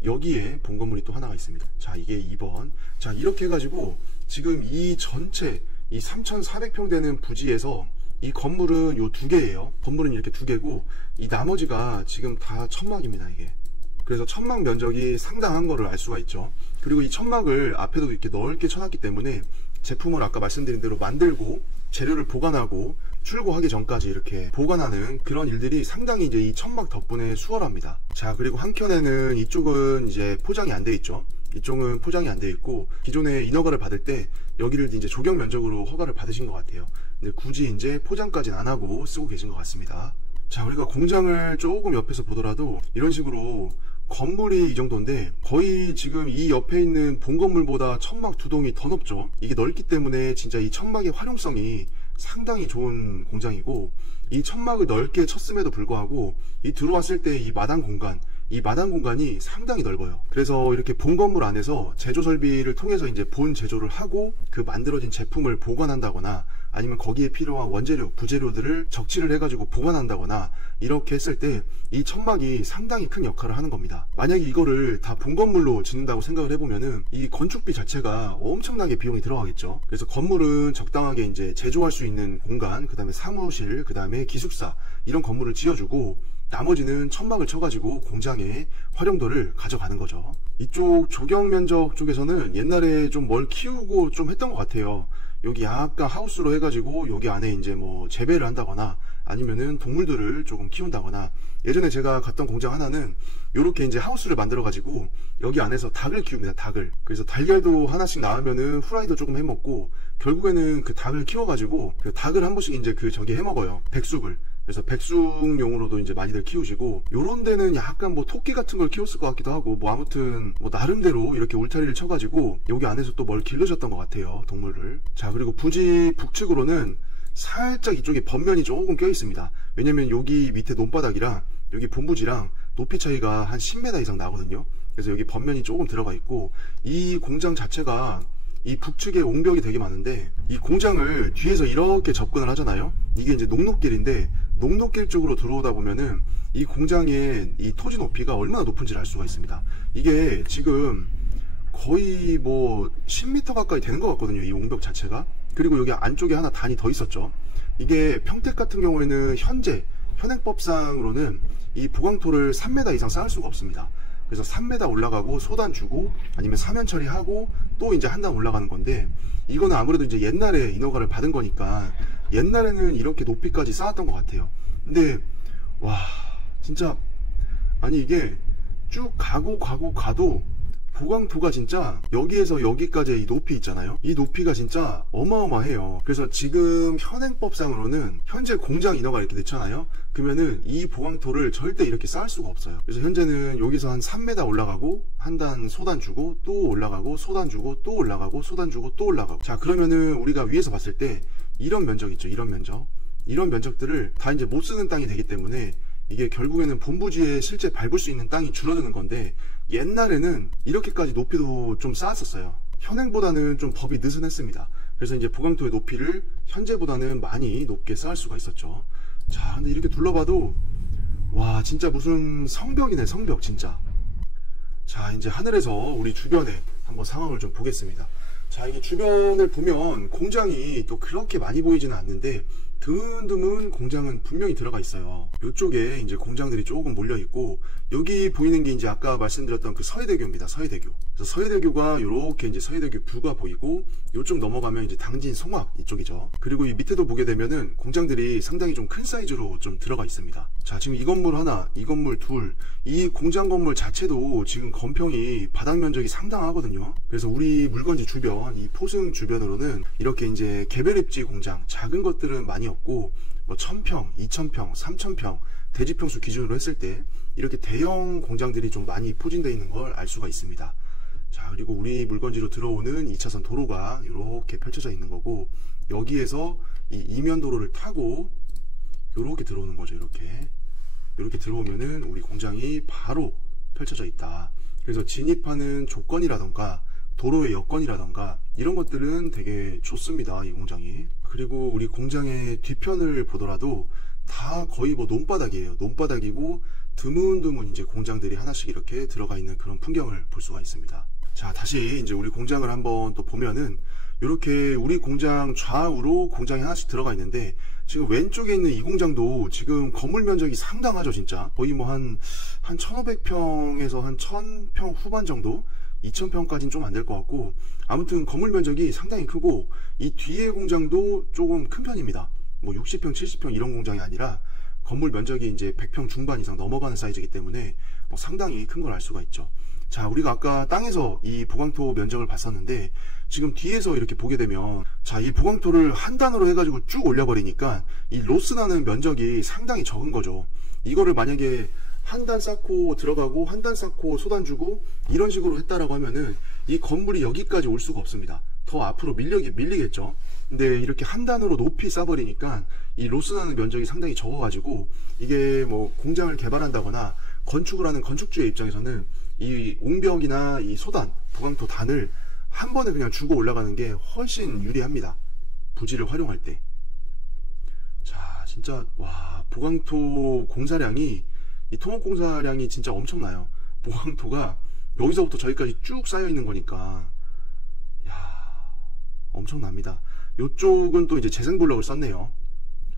여기에 본 건물이 또 하나가 있습니다. 자, 이게 2번. 자, 이렇게 해가지고 지금 이 전체 이 3,400평 되는 부지에서 이 건물은 요 2개예요. 건물은 이렇게 2개고 이 나머지가 지금 다 천막입니다. 이게. 그래서 천막 면적이 상당한 거를 알 수가 있죠. 그리고 이 천막을 앞에도 이렇게 넓게 쳐놨기 때문에 제품을 아까 말씀드린 대로 만들고 재료를 보관하고 출고하기 전까지 이렇게 보관하는 그런 일들이 상당히 이제 이 천막 덕분에 수월합니다. 자, 그리고 한켠에는 이쪽은 이제 포장이 안 돼 있죠. 이쪽은 포장이 안 돼 있고, 기존에 인허가를 받을 때 여기를 이제 조경 면적으로 허가를 받으신 것 같아요. 근데 굳이 이제 포장까지는 안 하고 쓰고 계신 것 같습니다. 자, 우리가 공장을 조금 옆에서 보더라도 이런 식으로 건물이 이 정도인데 거의 지금 이 옆에 있는 본 건물보다 천막 2동이 더 높죠. 이게 넓기 때문에 진짜 이 천막의 활용성이 상당히 좋은 공장이고, 이 천막을 넓게 쳤음에도 불구하고 이 들어왔을 때 이 마당 공간이 상당히 넓어요. 그래서 이렇게 본 건물 안에서 제조 설비를 통해서 이제 본 제조를 하고 그 만들어진 제품을 보관한다거나, 아니면 거기에 필요한 원재료, 부재료들을 적치를 해가지고 보관한다거나 이렇게 했을 때 이 천막이 상당히 큰 역할을 하는 겁니다. 만약에 이거를 다 본 건물로 짓는다고 생각을 해보면은 이 건축비 자체가 엄청나게 비용이 들어가겠죠. 그래서 건물은 적당하게 이제 제조할 수 있는 공간, 그 다음에 사무실, 그 다음에 기숙사 이런 건물을 지어주고 나머지는 천막을 쳐가지고 공장의 활용도를 가져가는 거죠. 이쪽 조경 면적 쪽에서는 옛날에 좀 뭘 키우고 좀 했던 것 같아요. 여기 약간 하우스로 해가지고 여기 안에 이제 뭐 재배를 한다거나 아니면은 동물들을 조금 키운다거나, 예전에 제가 갔던 공장 하나는 요렇게 이제 하우스를 만들어 가지고 여기 안에서 닭을 키웁니다. 닭을. 그래서 달걀도 하나씩 낳으면은 후라이도 조금 해 먹고, 결국에는 그 닭을 키워 가지고 그 닭을 한 번씩 이제 그 저기 해 먹어요. 백숙을. 그래서 백숙용으로도 이제 많이들 키우시고, 요런 데는 약간 뭐 토끼 같은 걸 키웠을 것 같기도 하고, 뭐 아무튼 뭐 나름대로 이렇게 울타리를 쳐가지고 여기 안에서 또 뭘 기르셨던 것 같아요, 동물을. 자, 그리고 부지 북측으로는 살짝 이쪽에 번면이 조금 껴 있습니다. 왜냐면 여기 밑에 논바닥이랑 여기 본부지랑 높이 차이가 한 10m 이상 나거든요. 그래서 여기 번면이 조금 들어가 있고, 이 공장 자체가 이 북측에 옹벽이 되게 많은데, 이 공장을 뒤에서 이렇게 접근을 하잖아요. 이게 이제 녹록길인데, 녹록길 쪽으로 들어오다 보면은 이 공장의 이 토지 높이가 얼마나 높은지를 알 수가 있습니다. 이게 지금 거의 뭐 10m 가까이 되는 것 같거든요, 이 옹벽 자체가. 그리고 여기 안쪽에 하나 단이 더 있었죠. 이게 평택 같은 경우에는 현행법상으로는 이 보강토를 3m 이상 쌓을 수가 없습니다. 그래서 3m 올라가고 소단 주고, 아니면 사면 처리하고 또 이제 한 단 올라가는 건데, 이거는 아무래도 이제 옛날에 인허가를 받은 거니까 옛날에는 이렇게 높이까지 쌓았던 것 같아요. 근데 와, 진짜 아니 이게 쭉 가도 보강토가 진짜 여기에서 여기까지의 이 높이 있잖아요. 이 높이가 진짜 어마어마해요. 그래서 지금 현행법상으로는 현재 공장 인허가 이렇게 됐잖아요. 그러면은 이 보강토를 절대 이렇게 쌓을 수가 없어요. 그래서 현재는 여기서 한 3m 올라가고 한 단 소단 주고 또 올라가고 소단 주고 또 올라가고 소단 주고 또 올라가고. 자, 그러면은 우리가 위에서 봤을 때 이런 면적 있죠. 이런 면적들을 다 이제 못 쓰는 땅이 되기 때문에 이게 결국에는 본부지에 실제 밟을 수 있는 땅이 줄어드는 건데, 옛날에는 이렇게까지 높이도 좀 쌓았었어요. 현행보다는 좀 법이 느슨했습니다. 그래서 이제 보강토의 높이를 현재보다는 많이 높게 쌓을 수가 있었죠. 자, 근데 이렇게 둘러봐도 와, 진짜 무슨 성벽이네, 성벽 진짜. 자, 이제 하늘에서 우리 주변에 한번 상황을 좀 보겠습니다. 자, 이게 주변을 보면 공장이 또 그렇게 많이 보이지는 않는데 드문드문 공장은 분명히 들어가 있어요. 이쪽에 이제 공장들이 조금 몰려 있고, 여기 보이는 게 이제 아까 말씀드렸던 그 서해대교입니다. 서해대교. 그래서 서해대교가 이렇게 이제 서해대교 뷰가 보이고, 이쪽 넘어가면 이제 당진 송악 이쪽이죠. 그리고 이 밑에도 보게 되면은 공장들이 상당히 좀 큰 사이즈로 좀 들어가 있습니다. 자, 지금 이 건물 하나, 이 건물 둘, 이 공장 건물 자체도 지금 건평이 바닥 면적이 상당하거든요. 그래서 우리 물건지 주변, 이 포승 주변으로는 이렇게 이제 개별 입지 공장, 작은 것들은 많이 없고, 뭐 1000평, 2000평, 3000평 대지평수 기준으로 했을 때 이렇게 대형 공장들이 좀 많이 포진되어 있는 걸 알 수가 있습니다. 자, 그리고 우리 물건지로 들어오는 2차선 도로가 이렇게 펼쳐져 있는 거고, 여기에서 이 이면도로를 타고 이렇게 들어오는 거죠. 이렇게 들어오면은 우리 공장이 바로 펼쳐져 있다. 그래서 진입하는 조건이라던가 도로의 여건이라던가 이런 것들은 되게 좋습니다, 이 공장이. 그리고 우리 공장의 뒤편을 보더라도 다 거의 뭐 논바닥이에요. 논바닥이고 드문드문 이제 공장들이 하나씩 이렇게 들어가 있는 그런 풍경을 볼 수가 있습니다. 자, 다시 이제 우리 공장을 한번 또 보면은 이렇게 우리 공장 좌우로 공장이 하나씩 들어가 있는데, 지금 왼쪽에 있는 이 공장도 지금 건물 면적이 상당하죠. 진짜 거의 뭐 한 1500평에서 한 1000평 후반 정도, 2000평까지는 좀 안 될 것 같고, 아무튼 건물 면적이 상당히 크고, 이 뒤에 공장도 조금 큰 편입니다. 뭐 60평 70평 이런 공장이 아니라 건물 면적이 이제 100평 중반 이상 넘어가는 사이즈이기 때문에 상당히 큰 걸 알 수가 있죠. 자, 우리가 아까 땅에서 이 보강토 면적을 봤었는데, 지금 뒤에서 이렇게 보게 되면, 자, 이 보강토를 한 단으로 해가지고 쭉 올려버리니까 이 로스 나는 면적이 상당히 적은 거죠. 이거를 만약에 한 단 쌓고 들어가고 한 단 쌓고 소단 주고 이런 식으로 했다라고 하면은 이 건물이 여기까지 올 수가 없습니다. 더 앞으로 밀리겠죠. 근데 이렇게 한 단으로 높이 쌓아버리니까 이 로스 나는 면적이 상당히 적어가지고, 이게 뭐 공장을 개발한다거나 건축을 하는 건축주의 입장에서는 이 옹벽이나 이 소단, 보강토 단을 한 번에 그냥 주고 올라가는 게 훨씬 유리합니다. 부지를 활용할 때. 자, 진짜 와, 보강토 공사량이, 이 토목 공사량이 진짜 엄청나요. 보강토가 여기서부터 저기까지 쭉 쌓여 있는 거니까, 야, 엄청납니다. 이쪽은 또 이제 재생블럭을 썼네요.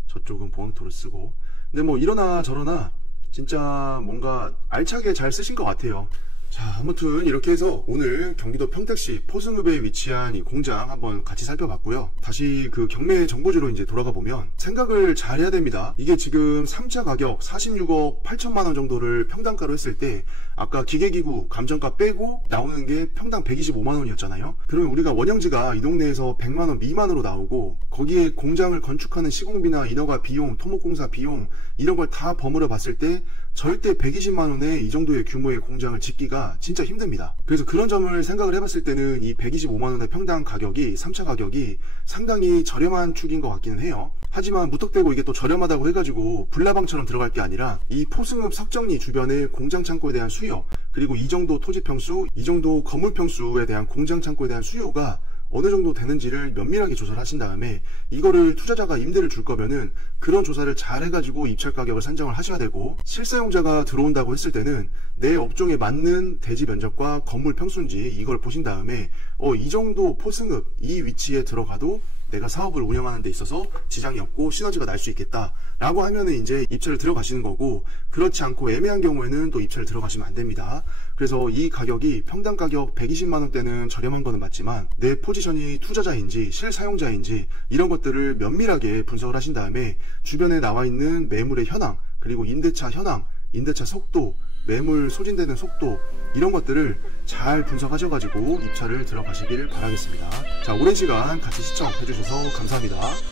저쪽은 보강토를 쓰고. 근데 뭐 이러나 저러나 진짜 뭔가 알차게 잘 쓰신 것 같아요. 자, 아무튼 이렇게 해서 오늘 경기도 평택시 포승읍에 위치한 이 공장 한번 같이 살펴봤고요. 다시 그 경매 정보지로 이제 돌아가 보면 생각을 잘 해야 됩니다. 이게 지금 3차 가격 46억 8천만 원 정도를 평당가로 했을 때 아까 기계기구 감정가 빼고 나오는 게 평당 125만 원이었잖아요. 그러면 우리가 원형지가 이 동네에서 100만 원 미만으로 나오고 거기에 공장을 건축하는 시공비나 인허가 비용, 토목공사 비용 이런 걸 다 버무려 봤을 때 절대 120만 원에 이 정도의 규모의 공장을 짓기가 진짜 힘듭니다. 그래서 그런 점을 생각을 해봤을 때는 이 125만 원의 평당 가격이 3차 가격이 상당히 저렴한 축인 것 같기는 해요. 하지만 무턱대고 이게 또 저렴하다고 해가지고 불나방처럼 들어갈 게 아니라 이 포승읍 석정리 주변의 공장 창고에 대한 수요, 그리고 이 정도 토지 평수, 이 정도 건물 평수에 대한 공장 창고에 대한 수요가 어느 정도 되는지를 면밀하게 조사를 하신 다음에 이거를 투자자가 임대를 줄 거면은 그런 조사를 잘 해가지고 입찰 가격을 산정을 하셔야 되고, 실사용자가 들어온다고 했을 때는 내 업종에 맞는 대지 면적과 건물 평수인지 이걸 보신 다음에 이 정도 포승읍 이 위치에 들어가도 내가 사업을 운영하는 데 있어서 지장이 없고 시너지가 날 수 있겠다 라고 하면은 이제 입찰을 들어가시는 거고, 그렇지 않고 애매한 경우에는 또 입찰을 들어가시면 안 됩니다. 그래서 이 가격이 평당 가격 120만 원대는 저렴한 거는 맞지만 내 포지션이 투자자인지 실사용자인지 이런 것들을 면밀하게 분석을 하신 다음에 주변에 나와 있는 매물의 현황, 그리고 임대차 현황, 임대차 속도, 매물 소진되는 속도 이런 것들을 잘 분석하셔가지고 입찰을 들어가시길 바라겠습니다. 자, 오랜 시간 같이 시청해 주셔서 감사합니다.